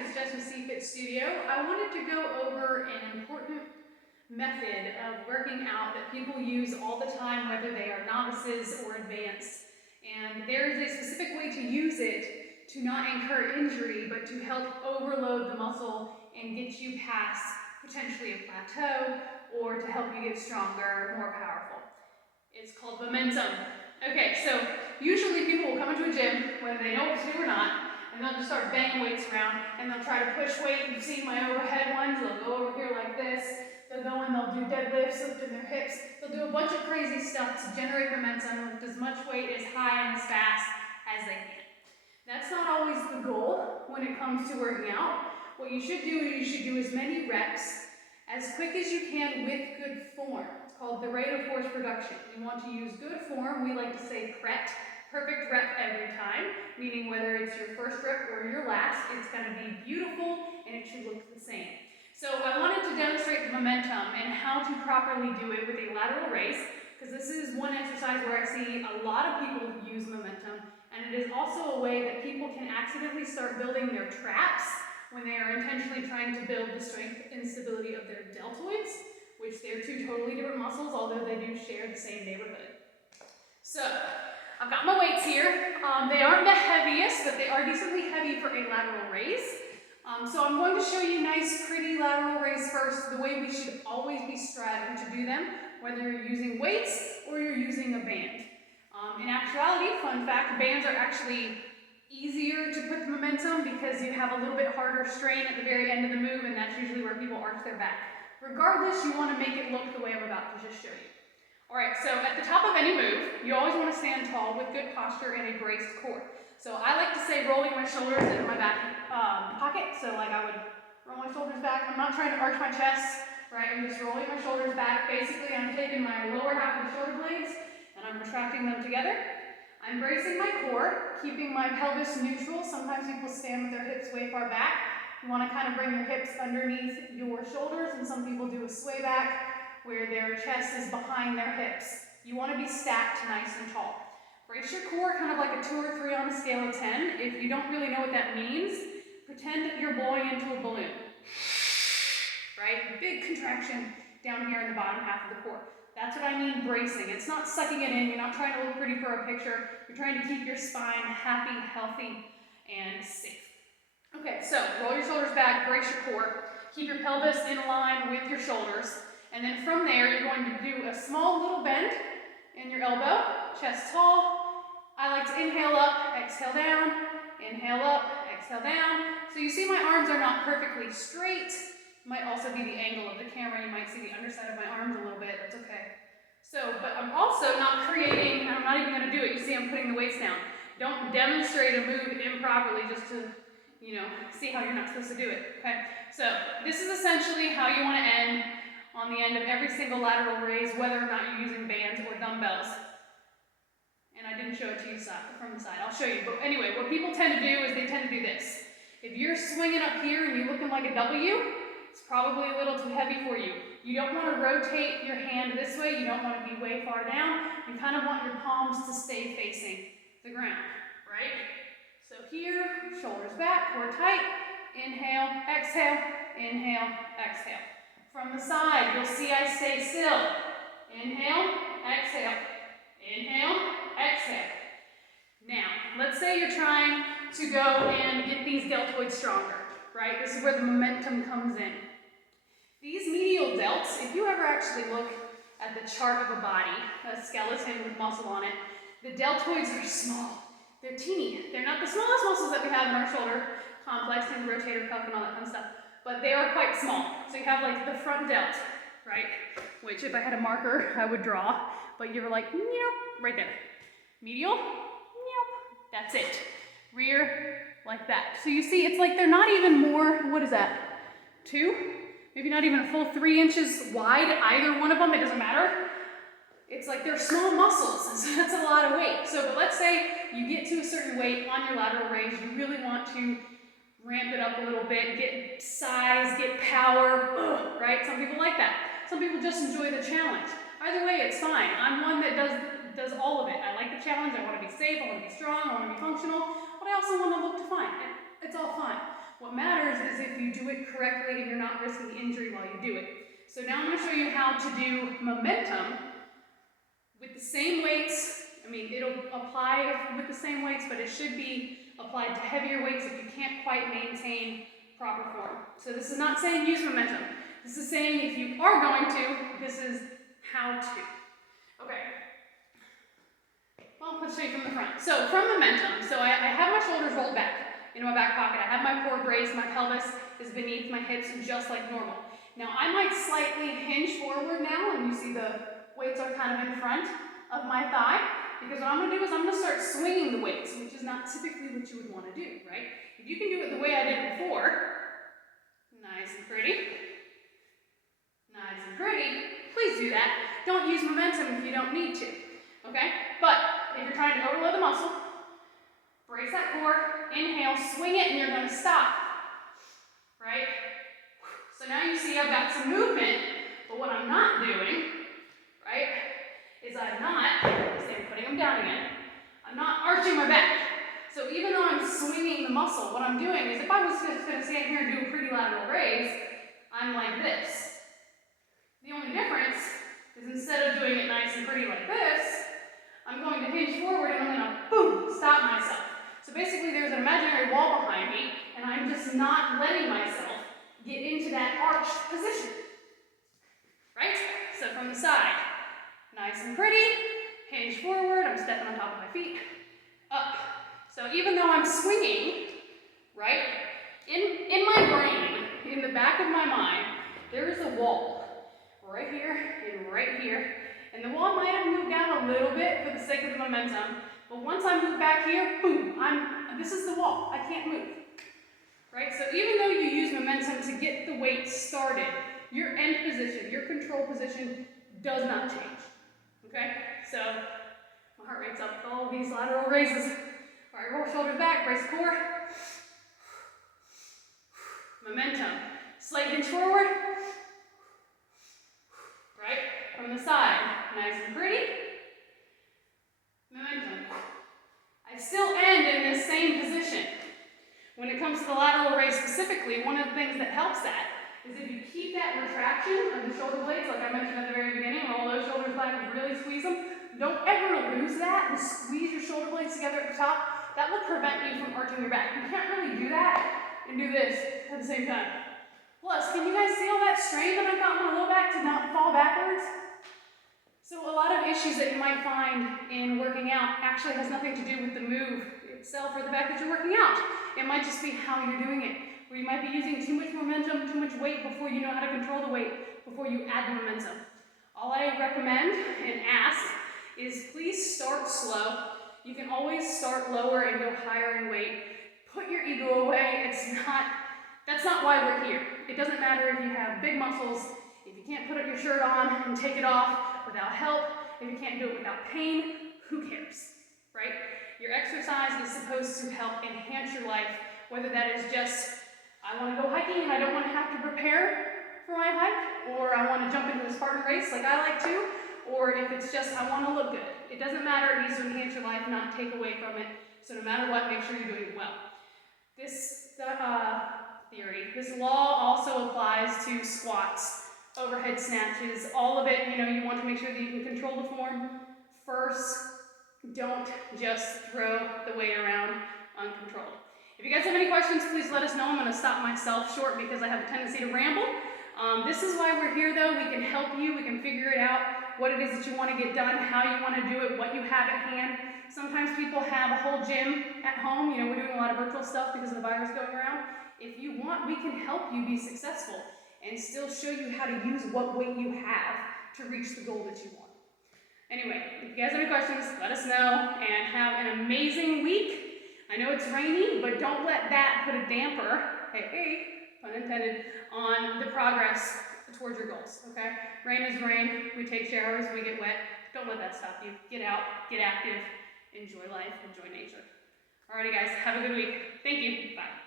it's Jess with CFit Studio. I wanted to go over an important method of working out that people use all the time, whether they are novices or advanced. And there is a specific way to use it to not incur injury, but to help overload the muscle and get you past potentially a plateau, or to help you get stronger, more powerful. It's called momentum. Okay, so usually people will come into a gym, whether they know what to do or not, and they'll just start banging weights around, and they'll try to push weight. You've seen my overhead ones. They'll go over here like this. They'll go and they'll do deadlifts, lifting their hips. They'll do a bunch of crazy stuff to generate momentum, lift as much weight as high and as fast as they can. That's not always the goal when it comes to working out. What you should do as many reps as quick as you can with good form. It's called the rate of force production. You want to use good form. We like to say PRET, perfect rep every time, meaning whether it's your first rep or your last, it's going to be beautiful and it should look the same. So I wanted to demonstrate the momentum and how to properly do it with a lateral raise, because this is one exercise where I see a lot of people use momentum, and it is also a way that people can accidentally start building their traps when they are intentionally trying to build the strength and stability of their deltoids, which they're two totally different muscles, although they do share the same neighborhood. So I've got my weights here. They aren't the heaviest, but they are decently heavy for a lateral raise. So I'm going to show you nice, pretty lateral raise first, the way we should always be striving to do them, whether you're using weights or you're using a band. In actuality, fun fact, bands are actually easier to put the momentum because you have a little bit harder strain at the very end of the move, and that's usually where people arch their back. Regardless, you want to make it look the way I'm about to just show you. Alright, so at the top of any move, you always want to stand tall with good posture and a braced core. So I like to say rolling my shoulders into my back pocket, so like I would roll my shoulders back. I'm not trying to arch my chest, right? I'm just rolling my shoulders back. Basically, I'm taking my lower half of the shoulder blades and I'm retracting them together. I'm bracing my core, keeping my pelvis neutral. Sometimes people stand with their hips way far back. You want to kind of bring your hips underneath your shoulders, and some people do a sway back where their chest is behind their hips. You want to be stacked nice and tall. Brace your core kind of like a 2 or 3 on a scale of 10. If you don't really know what that means, pretend that you're blowing into a balloon. Right? Big contraction down here in the bottom half of the core. That's what I mean bracing. It's not sucking it in. You're not trying to look pretty for a picture. You're trying to keep your spine happy, healthy, and safe. Okay, so roll your shoulders back, brace your core. Keep your pelvis in line with your shoulders. And then from there, you're going to do a small little bend in your elbow, chest tall. I like to inhale up, exhale down, inhale up, exhale down. So you see my arms are not perfectly straight. Might also be the angle of the camera. You might see the underside of my arms a little bit. That's okay. So, but I'm also not creating, I'm not even going to do it. You see I'm putting the weights down. Don't demonstrate a move improperly just to, see how you're not supposed to do it. Okay? So this is essentially how you want to end on the end of every single lateral raise, whether or not you're using bands or dumbbells. And I didn't show it to you from the side. I'll show you. But anyway, what people tend to do is they tend to do this. If you're swinging up here and you're looking like a W, it's probably a little too heavy for you. You don't want to rotate your hand this way. You don't want to be way far down. You kind of want your palms to stay facing the ground, right? So here, shoulders back, core tight. Inhale, exhale, inhale, exhale. From the side, you'll see I stay still. Inhale, exhale. Inhale, exhale. Now, let's say you're trying to go and get these deltoids stronger, right? This is where the momentum comes in. These medial delts, if you ever actually look at the chart of a body, a skeleton with muscle on it, the deltoids are small. They're teeny. They're not the smallest muscles that we have in our shoulder complex and the rotator cuff and all that fun stuff, but they are quite small. So you have like the front delt, right? Which if I had a marker, I would draw, but you're like, right there. Medial, that's it. Rear, like that. So you see, it's like they're not even more, what is that? 2? Maybe not even a full 3 inches wide, either one of them, it doesn't matter. It's like they're small muscles, so that's a lot of weight. So, but let's say you get to a certain weight on your lateral raise, you really want to ramp it up a little bit, get size, get power, right? Some people like that. Some people just enjoy the challenge. Either way, it's fine. I'm one that does all of it. I like the challenge, I want to be safe, I want to be strong, I want to be functional, but I also want to look fine. It's all fine. What matters is if you do it correctly and you're not risking injury while you do it. So now I'm going to show you how to do momentum with the same weights. I mean, it'll apply with the same weights, but it should be applied to heavier weights if you can't quite maintain proper form. So this is not saying use momentum. This is saying if you are going to, this is how to. Okay. Well, let's show you from the front. So from momentum, so I have my shoulders rolled back into my back pocket. I have my core braced, my pelvis is beneath my hips just like normal. Now I might slightly hinge forward now, and you see the weights are kind of in front of my thigh, because what I'm going to do is I'm going to start swinging the weights, which is not typically what you would want to do, right? If you can do it the way I did before, nice and pretty, please do that. Don't use momentum if you don't need to, okay? But if you're trying to overload the muscle, brace that core, inhale, swing it, and you're going to stop, right? So now you see I've got some movement, but what I'm not doing, right, is I'm putting them down again, I'm not arching my back. So even though I'm swinging the muscle, what I'm doing is if I was just going to stand here and do a pretty lateral raise, I'm like this. The only difference is instead of doing it nice and pretty like this, I'm going to hinge forward and I'm going to, boom, stop myself. So basically there's an imaginary wall behind me, and I'm just not letting myself get into that arched position, right? So from the side, nice and pretty, hinge forward, I'm stepping on top of my feet, up. So even though I'm swinging, right, in my brain, in the back of my mind, there is a wall right here and right here. And the wall might have moved down a little bit for the sake of the momentum, but once I move back here, boom, this is the wall. I can't move, right? So even though you use momentum to get the weight started, your end position, your control position does not change, okay? So my heart rate's up with all of these lateral raises. All right, roll shoulders back, brace core. Momentum, slight hinge forward. Right, from the side, nice and pretty. Momentum. I still end in this same position. When it comes to the lateral raise specifically, one of the things that helps that is if you keep that retraction of the shoulder blades, like I mentioned at the very beginning, roll those shoulders back and really squeeze them. Don't ever lose that and squeeze your shoulder blades together at the top. That will prevent you from arching your back. You can't really do that and do this at the same time. Plus, can you guys see all that strain that I've got in my low back to not fall backwards? So a lot of issues that you might find in working out actually has nothing to do with the move itself or the fact that you're working out. It might just be how you're doing it, where you might be using too much momentum, too much weight before you know how to control the weight, before you add the momentum. All I recommend and ask is please start slow. You can always start lower and go higher in weight. Put your ego away. That's not why we're here. It doesn't matter if you have big muscles, if you can't put your shirt on and take it off without help, if you can't do it without pain, who cares, right? Your exercise is supposed to help enhance your life, whether that is just, I want to go hiking and I don't want to have to prepare for my hike, or I want to jump into a Spartan race like I like to, or if it's just, I want to look good. It doesn't matter, it needs to enhance your life, not take away from it. So no matter what, make sure you're doing it well. This law also applies to squats, overhead snatches, all of it. You want to make sure that you can control the form first. Don't just throw the weight around uncontrolled. If you guys have any questions, please let us know. I'm going to stop myself short because I have a tendency to ramble. This is why we're here though. We can help you. We can figure it out, what it is that you want to get done, how you want to do it, what you have at hand. Sometimes people have a whole gym at home. We're doing a lot of virtual stuff because of the virus going around. If you want, we can help you be successful and still show you how to use what weight you have to reach the goal that you want. Anyway, if you guys have any questions, let us know, and have an amazing week. I know it's rainy, but don't let that put a damper, hey, pun intended, on the progress towards your goals, okay? Rain is rain, we take showers, we get wet. Don't let that stop you. Get out, get active, enjoy life, enjoy nature. Alrighty guys, have a good week. Thank you, bye.